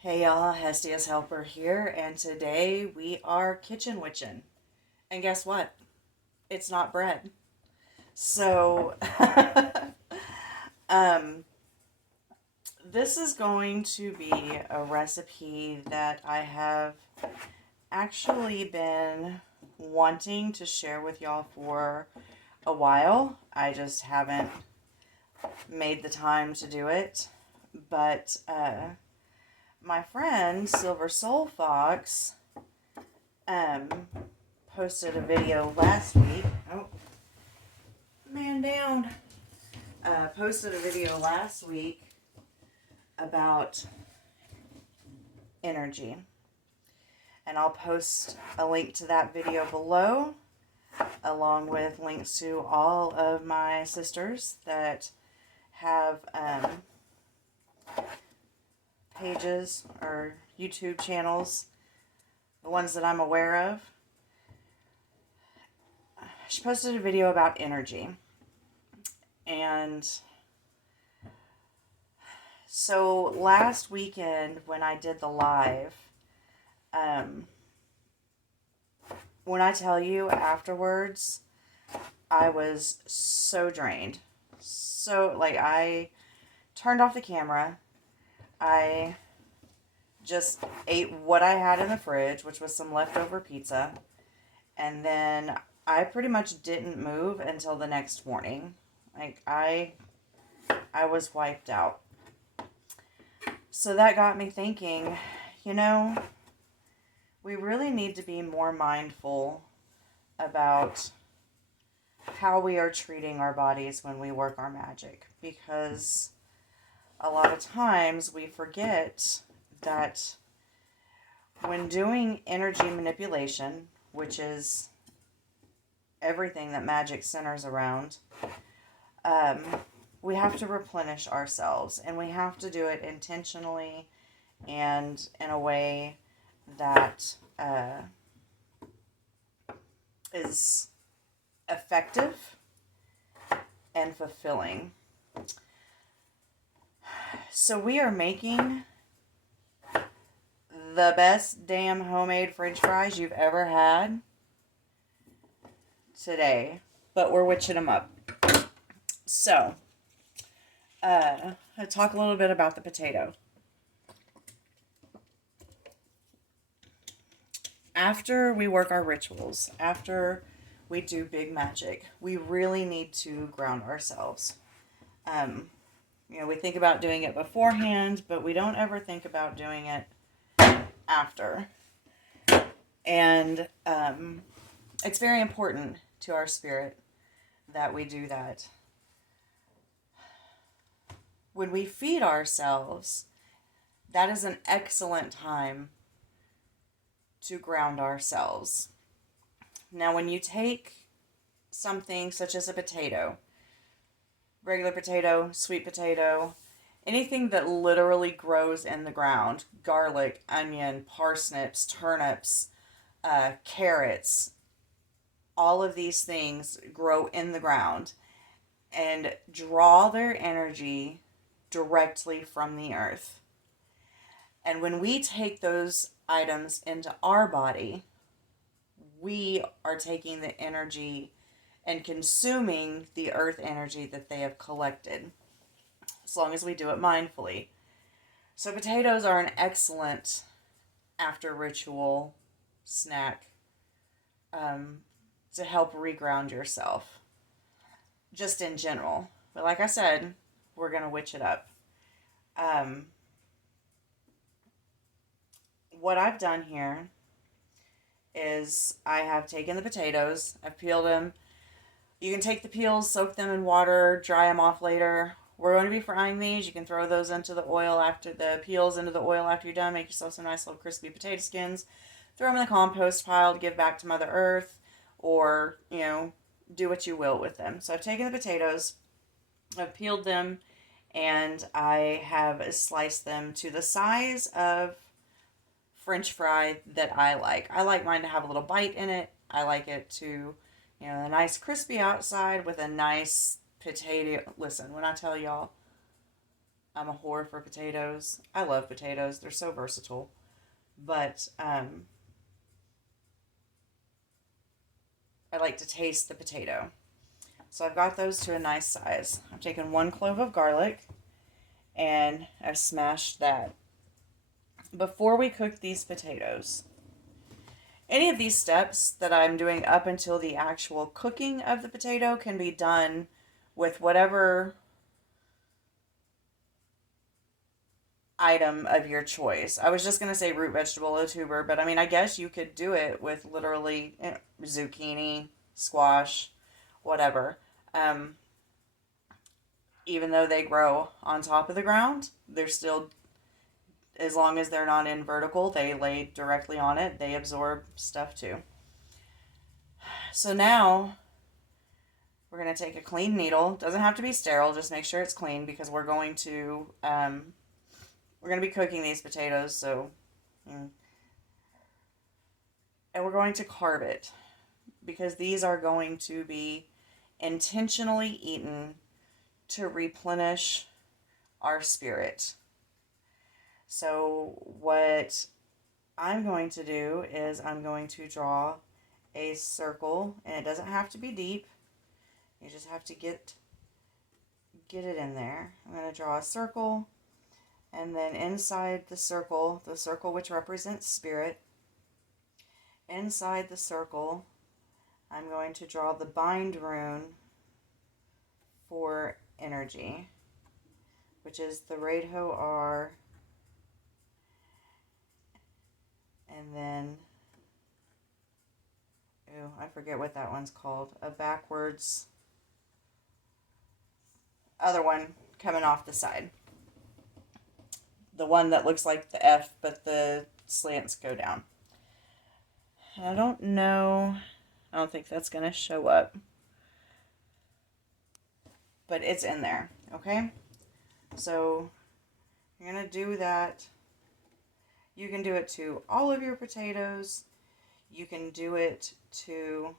Hey y'all, Hestia's Helper here, and today we are kitchen witching. And guess what? It's not bread. So, um, this is going to be a recipe that I have actually been wanting to share with y'all for a while. I just haven't made the time to do it. But my friend, Silver Soul Fox, um, posted a video last week. Oh, man down. Posted a video last week about energy. And I'll post a link to that video below, along with links to all of my sisters that have pages or YouTube channels, the ones that I'm aware of. She posted a video about energy. And so last weekend when I did the live, when I tell you afterwards, I was so drained. So, I turned off the camera. I just ate what I had in the fridge, which was some leftover pizza. And then I pretty much didn't move until the next morning. I was wiped out. So that got me thinking, you know, we really need to be more mindful about how we are treating our bodies when we work our magic, because a lot of times we forget that when doing energy manipulation, which is everything that magic centers around, we have to replenish ourselves, and we have to do it intentionally and in a way that is effective and fulfilling. So we are making the best damn homemade French fries you've ever had today, but we're witching them up. So, I'll talk a little bit about the potato. After we work our rituals, after we do big magic, we really need to ground ourselves. We think about doing it beforehand, but we don't ever think about doing it after. And it's very important to our spirit that we do that. When we feed ourselves, that is an excellent time to ground ourselves. Now, when you take something such as a potato, regular potato, sweet potato, anything that literally grows in the ground, garlic, onion, parsnips, turnips, carrots, all of these things grow in the ground and draw their energy directly from the earth. And when we take those items into our body, we are taking the energy and consuming the earth energy that they have collected, as long as we do it mindfully. So potatoes are an excellent after ritual snack to help reground yourself, just in general. But like I said, we're going to witch it up. What I've done here is I have taken the potatoes, I've peeled them. You can take the peels, soak them in water, dry them off later. We're going to be frying these. You can throw those into the oil after the peels into the oil after you're done. Make yourself some nice little crispy potato skins. Throw them in the compost pile to give back to Mother Earth, or, do what you will with them. So I've taken the potatoes, I've peeled them, and I have sliced them to the size of French fry that I like. I like mine to have a little bite in it. I like it to, a nice crispy outside with a nice potato. Listen, when I tell y'all, I'm a whore for potatoes. I love potatoes. They're so versatile. But I like to taste the potato. So I've got those to a nice size. I've taken 1 clove of garlic and I've smashed that. Before we cook these potatoes, any of these steps that I'm doing up until the actual cooking of the potato can be done with whatever item of your choice. I was just going to say root vegetable or tuber, but I mean, I guess you could do it with literally zucchini, squash, whatever. Um, Even though they grow on top of the ground, they're still, as long as they're not in vertical, they lay directly on it, they absorb stuff too. So now we're going to take a clean needle. Doesn't have to be sterile, just make sure it's clean because we're going to be cooking these potatoes, so and we're going to carve it because these are going to be intentionally eaten to replenish our spirit. So what I'm going to do is I'm going to draw a circle, and it doesn't have to be deep. You just have to get it in there. I'm going to draw a circle, and then inside the circle which represents spirit, inside the circle, I'm going to draw the bind rune for energy, which is the Radho R, and then, I forget what that one's called, a backwards, other one coming off the side. The one that looks like the F, but the slants go down. I don't think that's going to show up. But it's in there, okay? So you're going to do that. You can do it to all of your potatoes. You can do it to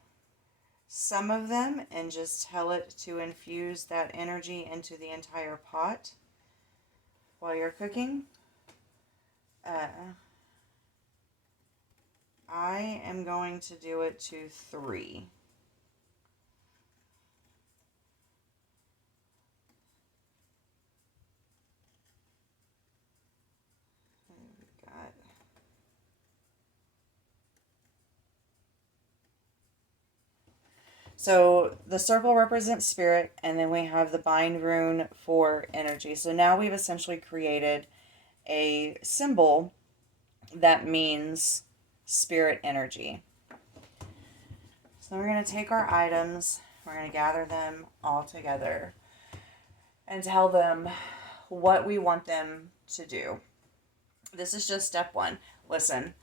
some of them and just tell it to infuse that energy into the entire pot while you're cooking. I am going to do it to 3. So the circle represents spirit, and then we have the bind rune for energy. So now we've essentially created a symbol that means spirit energy. So we're going to take our items, we're going to gather them all together and tell them what we want them to do. This is just step 1. Listen,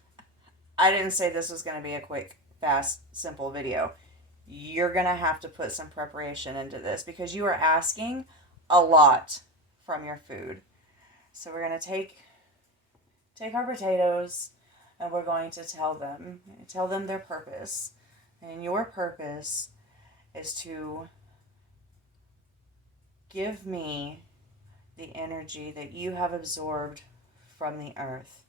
I didn't say this was going to be a quick, fast, simple video. You're going to have to put some preparation into this because you are asking a lot from your food. So we're going to take our potatoes and we're going to tell them their purpose. And your purpose is to give me the energy that you have absorbed from the earth.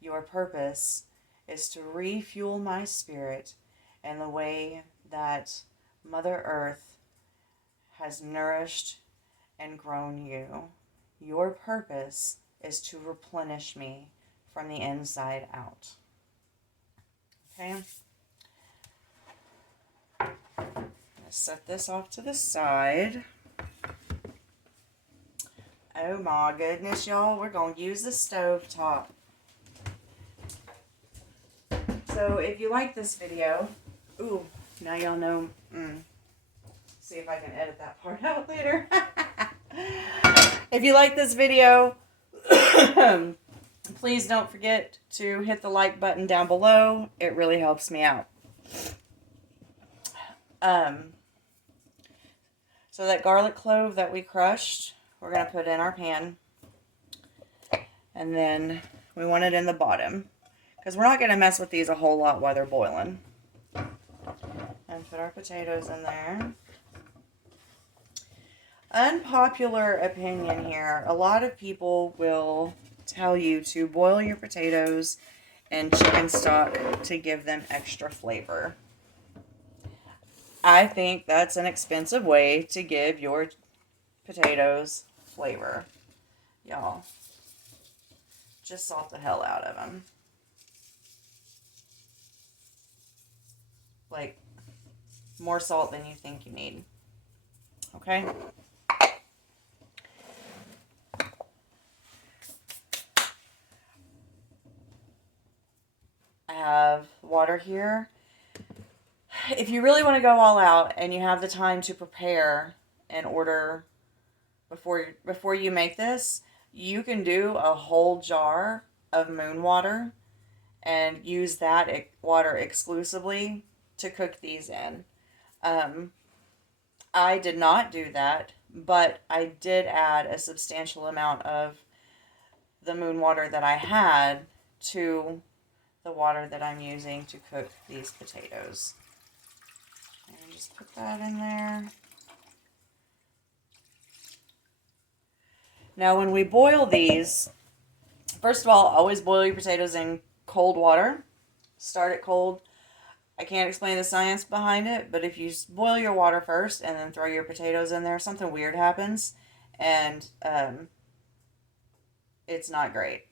Your purpose is to refuel my spirit in the way that Mother Earth has nourished and grown you. Your purpose is to replenish me from the inside out. Okay? Let's set this off to the side. Oh my goodness, y'all. We're going to use the stove top. So if you like this video, now y'all know. See if I can edit that part out later. If you like this video, please don't forget to hit the like button down below. It really helps me out. So that garlic clove that we crushed, we're going to put in our pan. And then we want it in the bottom, because we're not going to mess with these a whole lot while they're boiling. And put our potatoes in there. unpopular opinion here. A lot of people will tell you to boil your potatoes in chicken stock to give them extra flavor. I think that's an expensive way to give your potatoes flavor. Y'all, just salt the hell out of them. Like, more salt than you think you need. Okay? I have water here. If you really want to go all out and you have the time to prepare and order before you make this, you can do a whole jar of moon water and use that water exclusively to cook these in. I did not do that, but I did add a substantial amount of the moon water that I had to the water that I'm using to cook these potatoes. And just put that in there. Now when we boil these, first of all, always boil your potatoes in cold water. Start it cold. I can't explain the science behind it, but if you boil your water first and then throw your potatoes in there, something weird happens, and it's not great.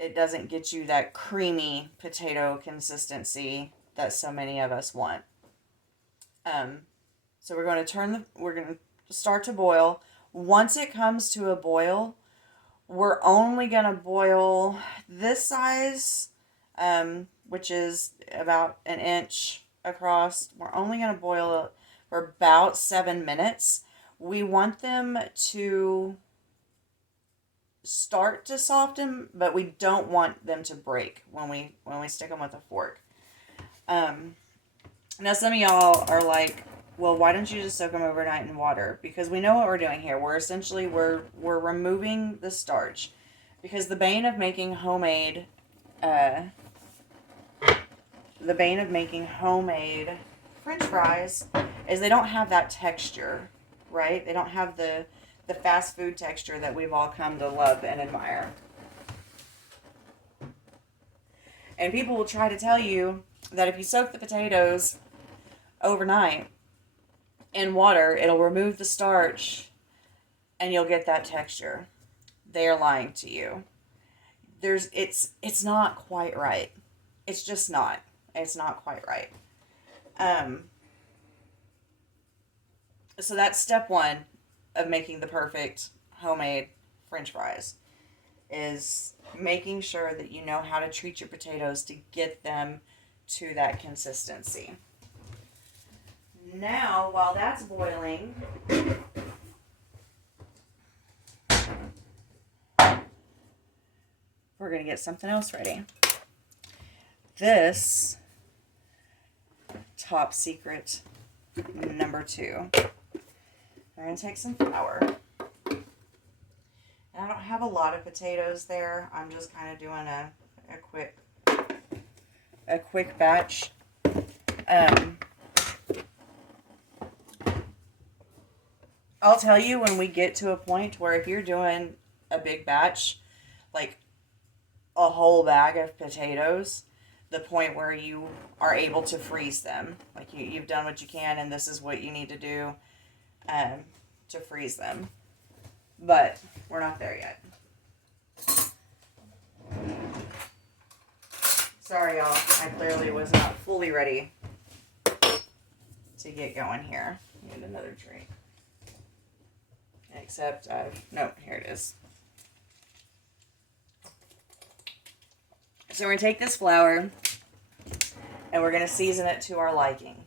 It doesn't get you that creamy potato consistency that so many of us want. So we're going to start to boil. Once it comes to a boil, we're only going to boil this size, which is about an inch across. We're only going to boil it for about 7 minutes. We want them to start to soften, but we don't want them to break when we stick them with a fork. Now some of y'all are like, well, why don't you just soak them overnight in water? Because we know what we're doing here. We're removing the starch, because the bane of making homemade French fries is they don't have that texture, right? They don't have the fast food texture that we've all come to love and admire. And people will try to tell you that if you soak the potatoes overnight in water, it'll remove the starch and you'll get that texture. They are lying to you. It's not quite right. It's just not. It's not quite right. So that's step one of making the perfect homemade French fries, is making sure that you know how to treat your potatoes to get them to that consistency. Now, while that's boiling, we're going to get something else ready. This top secret number 2. We're going to take some flour. And I don't have a lot of potatoes there. I'm just kind of doing a quick batch. I'll tell you, when we get to a point where if you're doing a big batch, like a whole bag of potatoes, the point where you are able to freeze them. Like you've done what you can and this is what you need to do to freeze them. But we're not there yet. Sorry, y'all. I clearly was not fully ready to get going here. Need another drink. Except no, here it is. So we're going to take this flour and we're going to season it to our liking.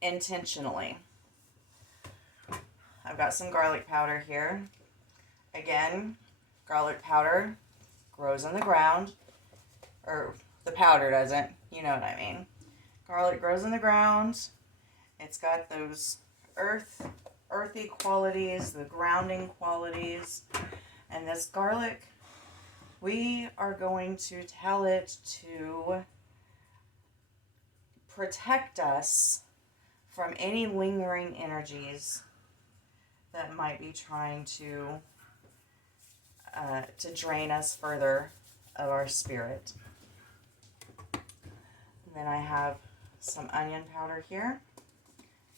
Intentionally. I've got some garlic powder here. Again, garlic powder grows on the ground. Or the powder doesn't. You know what I mean. Garlic grows in the ground. It's got those earthy qualities, the grounding qualities. And this garlic, we are going to tell it to protect us from any lingering energies that might be trying to drain us further of our spirit. And then I have some onion powder here.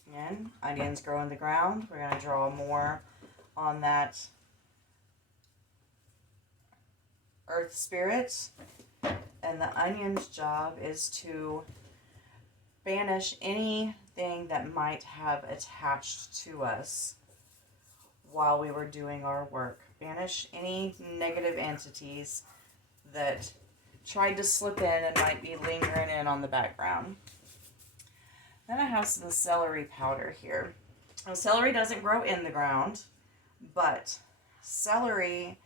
Again, onions grow in the ground. We're going to draw more on that earth spirit. And the onion's job is to banish anything that might have attached to us while we were doing our work. Banish any negative entities that tried to slip in and might be lingering in on the background. Then I have some celery powder here. Now, celery doesn't grow in the ground, but celery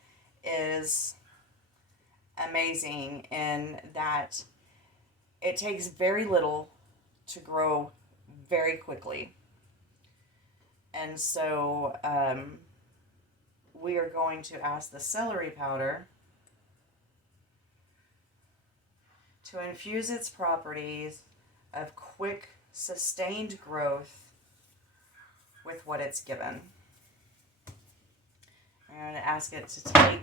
is amazing in that it takes very little to grow very quickly. And so we are going to ask the celery powder to infuse its properties of quick, sustained growth with what it's given. I'm going to ask it to take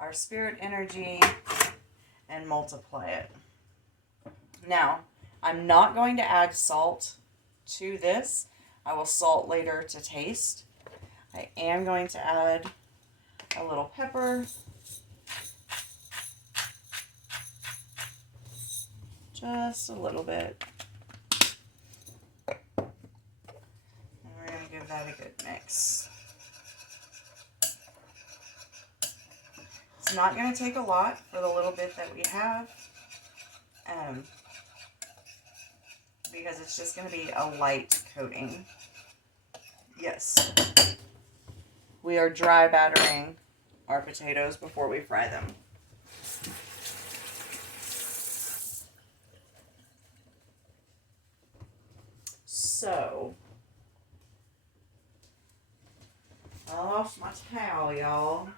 our spirit energy and multiply it. Now, I'm not going to add salt to this. I will salt later to taste. I am going to add a little pepper. Just a little bit. And we're going to give that a good mix. It's not going to take a lot for the little bit that we have. Because it's just going to be a light coating. Yes. We are dry battering our potatoes before we fry them. So, I lost my towel, y'all.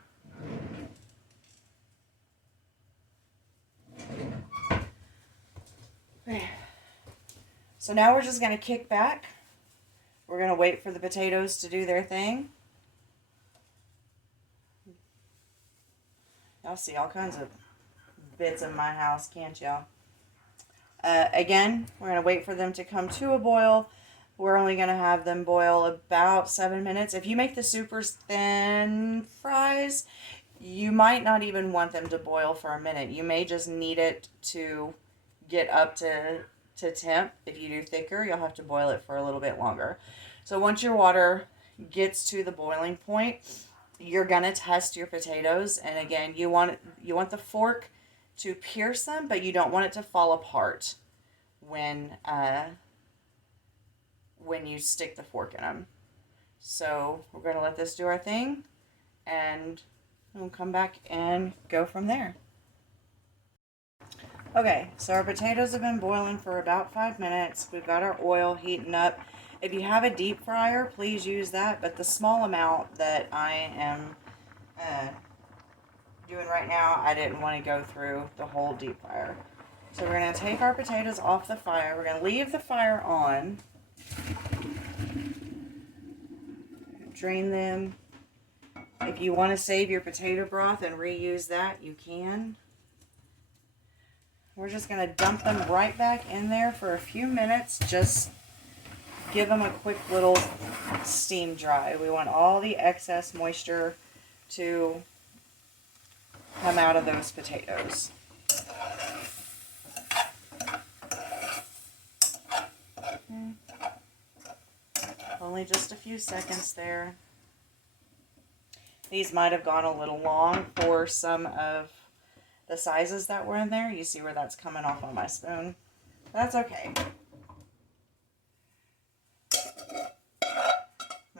So now we're just going to kick back. We're going to wait for the potatoes to do their thing. Y'all see all kinds of bits of my house, can't y'all? Again, we're going to wait for them to come to a boil. We're only going to have them boil about 7 minutes. If you make the super thin fries, you might not even want them to boil for a minute. You may just need it to get up to temp. If you do thicker, you'll have to boil it for a little bit longer. So once your water gets to the boiling point, you're going to test your potatoes. And again, you want the fork to pierce them, but you don't want it to fall apart when you stick the fork in them. So we're going to let this do our thing, and we'll come back and go from there. Okay, so our potatoes have been boiling for about 5 minutes. We've got our oil heating up. If you have a deep fryer, please use that, but the small amount that I am doing right now, I didn't want to go through the whole deep fryer. So we're going to take our potatoes off the fire. We're going to leave the fire on. Drain them. If you want to save your potato broth and reuse that, you can. We're just going to dump them right back in there for a few minutes. Just give them a quick little steam dry. We want all the excess moisture to come out of those potatoes. Only just a few seconds there. These might have gone a little long for some of the sizes that were in there. You see where that's coming off on my spoon. That's okay.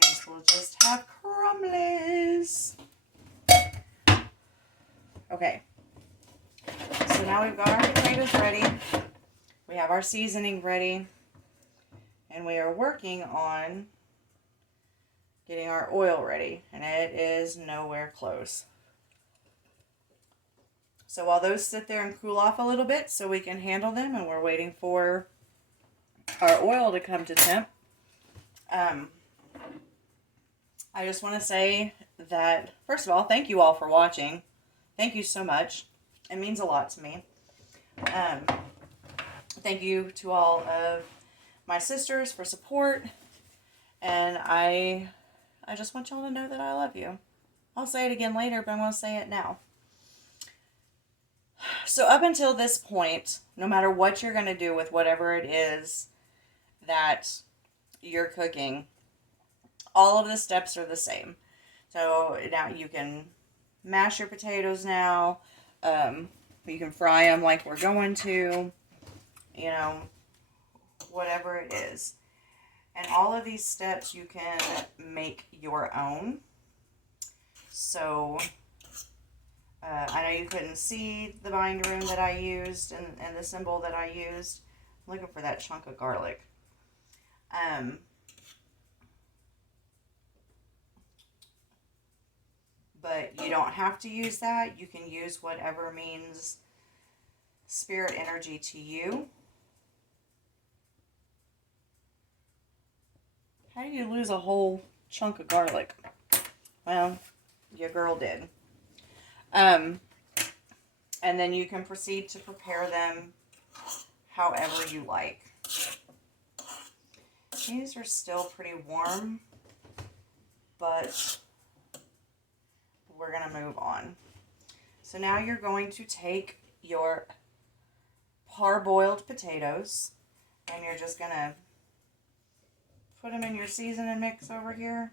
These will just have crumblies. Okay. So now we've got our potatoes ready. We have our seasoning ready. And we are working on getting our oil ready. And it is nowhere close. So while those sit there and cool off a little bit so we can handle them, and we're waiting for our oil to come to temp. I just want to say that, first of all, thank you all for watching. Thank you so much. It means a lot to me. Thank you to all of my sisters for support. And I just want y'all to know that I love you. I'll say it again later, but I'm going to say it now. So up until this point, no matter what you're going to do with whatever it is that you're cooking, all of the steps are the same. So now you can mash your potatoes now. You can fry them like we're going to. You know, whatever it is. And all of these steps you can make your own. So, I know you couldn't see the bind room that I used and the symbol that I used. I'm looking for that chunk of garlic. But you don't have to use that. You can use whatever means spirit energy to you. How do you lose a whole chunk of garlic? Well, your girl did. And then you can proceed to prepare them however you like. These are still pretty warm, but we're going to move on. So now you're going to take your parboiled potatoes and you're just going to put them in your season and mix over here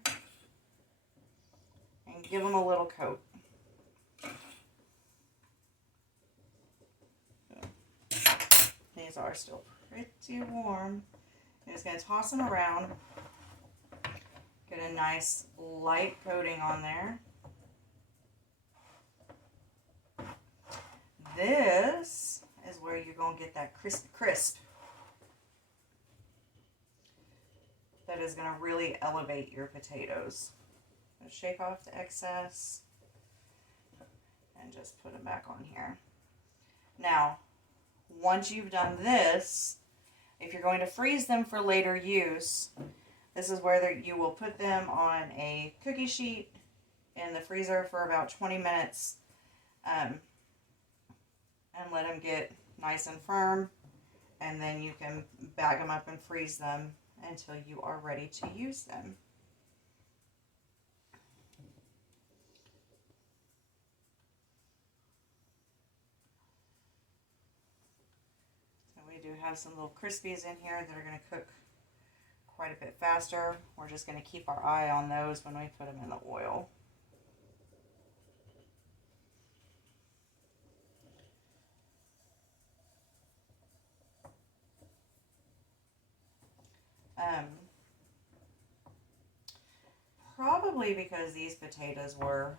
and give them a little coat. These are still pretty warm. You're just going to toss them around. Get a nice light coating on there. This is where you're going to get that crisp. That is going to really elevate your potatoes. Shake off the excess and just put them back on here. Now, once you've done this, if you're going to freeze them for later use, this is where you will put them on a cookie sheet in the freezer for about 20 minutes and let them get nice and firm, and then you can bag them up and freeze them until you are ready to use them. So we do have some little crispies in here that are going to cook quite a bit faster. We're just going to keep our eye on those when we put them in the oil. Probably because these potatoes were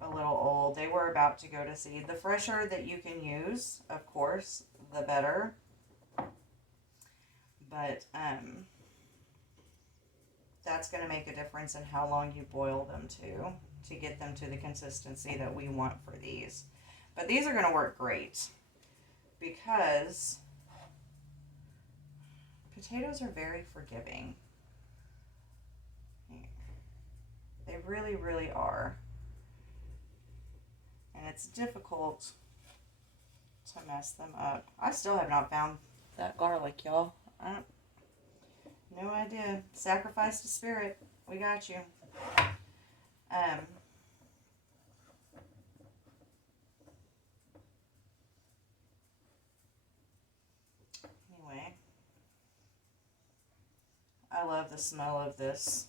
a little old. They were about to go to seed. The fresher that you can use, of course, the better. But that's going to make a difference in how long you boil them to get them to the consistency that we want for these. But these are going to work great because potatoes are very forgiving. They really, really are. And it's difficult to mess them up. I still have not found that garlic, y'all. No idea. Sacrifice to spirit. We got you. Anyway. I love the smell of this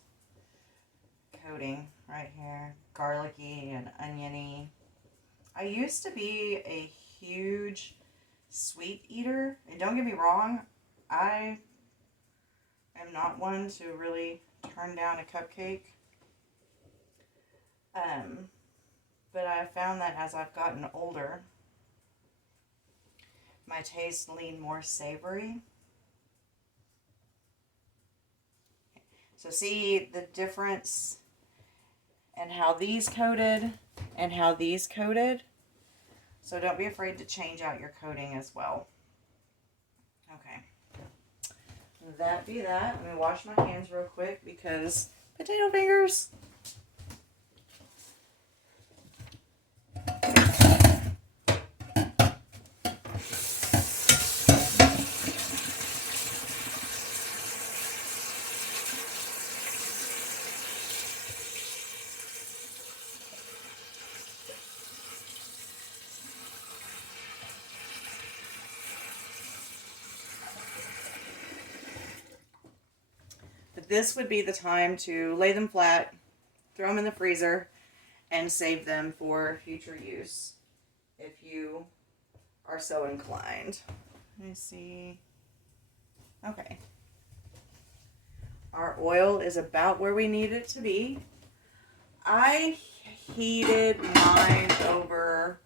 coating right here. Garlicky and oniony. I used to be a huge sweet eater. And don't get me wrong, I am not one to really turn down a cupcake. But I found that as I've gotten older, my tastes lean more savory. So see the difference in how these coated and how these coated. So don't be afraid to change out your coating as well. Okay. that be that. Let me wash my hands real quick because potato fingers. But this would be the time to lay them flat, throw them in the freezer, and save them for future use if you are so inclined. Let me see. Okay. Our oil is about where we need it to be. I heated mine over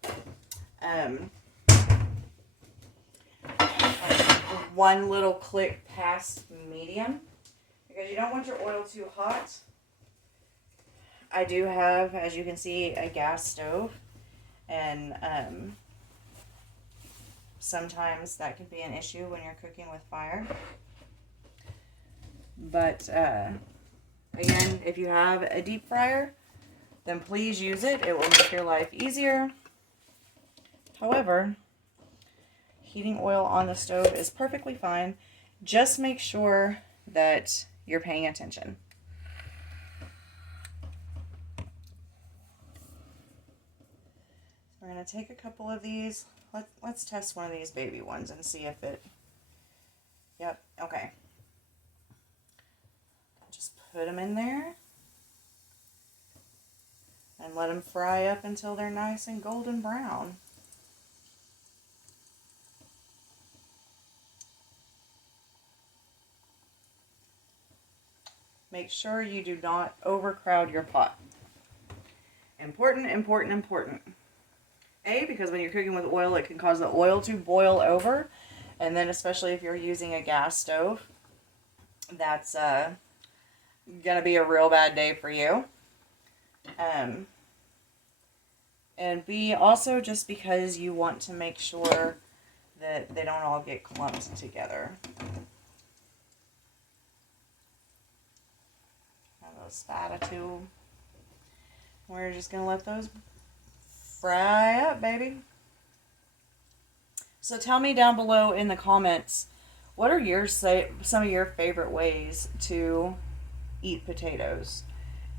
one little click past medium because you don't want your oil too hot. I do have, as you can see, a gas stove, and sometimes that can be an issue when you're cooking with fire. But again, if you have a deep fryer, then please use it. It will make your life easier. However, heating oil on the stove is perfectly fine. Just make sure that you're paying attention. We're going to take a couple of these. Let's test one of these baby ones and see if it... Yep, okay. Just put them in there. And let them fry up until they're nice and golden brown. Make sure you do not overcrowd your pot. Important, important, important. Because when you're cooking with oil, it can cause the oil to boil over. And then especially if you're using a gas stove, that's going to be a real bad day for you. And B, also just because you want to make sure that they don't all get clumped together. Have a spatula. We're just going to let those fry up, baby. So tell me down below in the comments, what are some of your favorite ways to eat potatoes?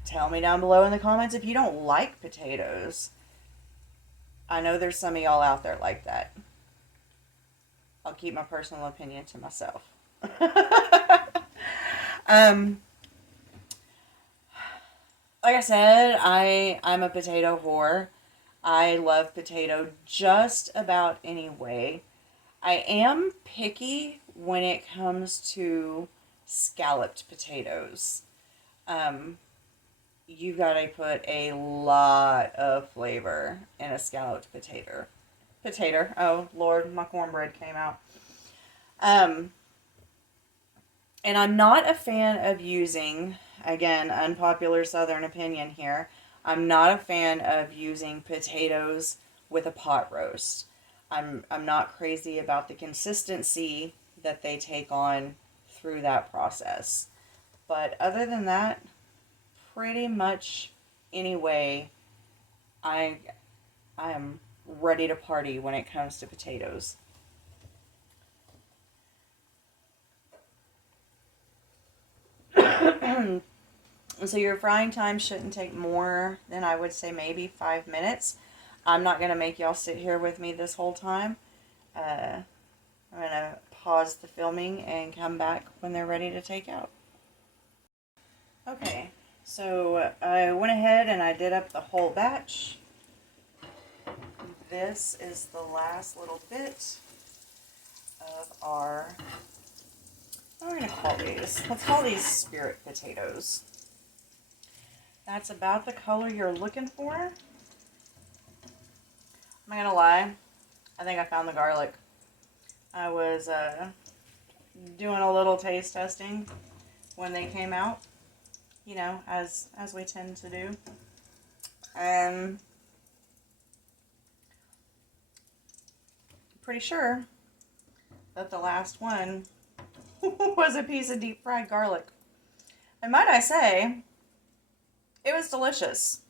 Tell me down below in the comments if you don't like potatoes. I know there's some of y'all out there like that. I'll keep my personal opinion to myself. Like I said, I'm a potato whore. I love potato just about any way. I am picky when it comes to scalloped potatoes. You've got to put a lot of flavor in a scalloped potato. Oh, Lord, my cornbread came out. And I'm not a fan of using, again, unpopular Southern opinion here, I'm not a fan of using potatoes with a pot roast. I'm not crazy about the consistency that they take on through that process. But other than that, pretty much anyway, I am ready to party when it comes to potatoes. So your frying time shouldn't take more than, I would say, maybe 5 minutes. I'm not going to make y'all sit here with me this whole time. I'm going to pause the filming and come back when they're ready to take out. Okay, so I went ahead and I did up the whole batch. This is the last little bit of our, what are we going to call these? Let's call these spirit potatoes. That's about the color you're looking for. I'm not gonna lie, I think I found the garlic. I was doing a little taste testing when they came out, you know, as we tend to do. And pretty sure that the last one was a piece of deep fried garlic. And might I say, it was delicious.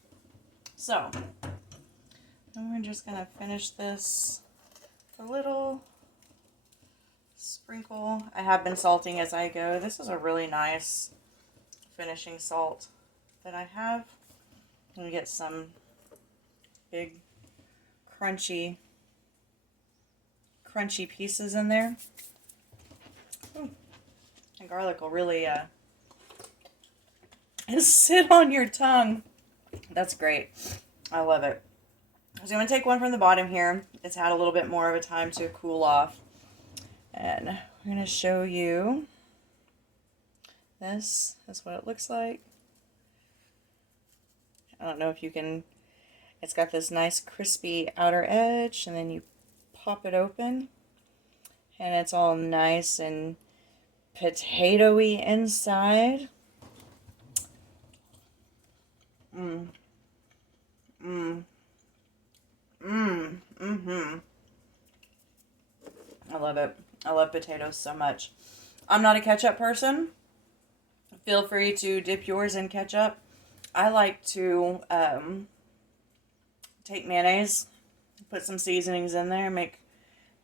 So, and we're just gonna finish this with a little sprinkle. I have been salting as I go. This is a really nice finishing salt that I have. I'm gonna get some big crunchy pieces in there. Ooh. And garlic will really sit on your tongue. That's great. I love it. So I'm going to take one from the bottom here. It's had a little bit more of a time to cool off. And I'm going to show you this. That's what it looks like. I don't know if you can... It's got this nice crispy outer edge, and then you pop it open. And it's all nice and potatoey inside. I love it. I love potatoes so much. I'm not a ketchup person. Feel free to dip yours in ketchup. I like to take mayonnaise, put some seasonings in there, make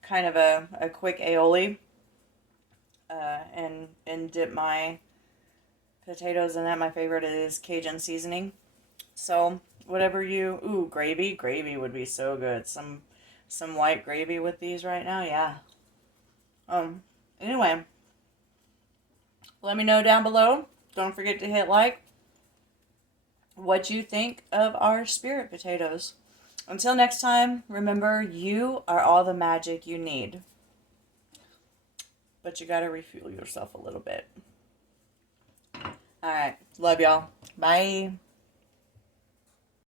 kind of a quick aioli, and dip my potatoes in that. My favorite is Cajun seasoning. So whatever you... Ooh, gravy. Gravy would be so good. Some white gravy with these right now. Yeah. Anyway. Let me know down below. Don't forget to hit like. What you think of our spirit potatoes. Until next time, remember, you are all the magic you need. But you gotta refuel yourself a little bit. Alright. Love y'all. Bye.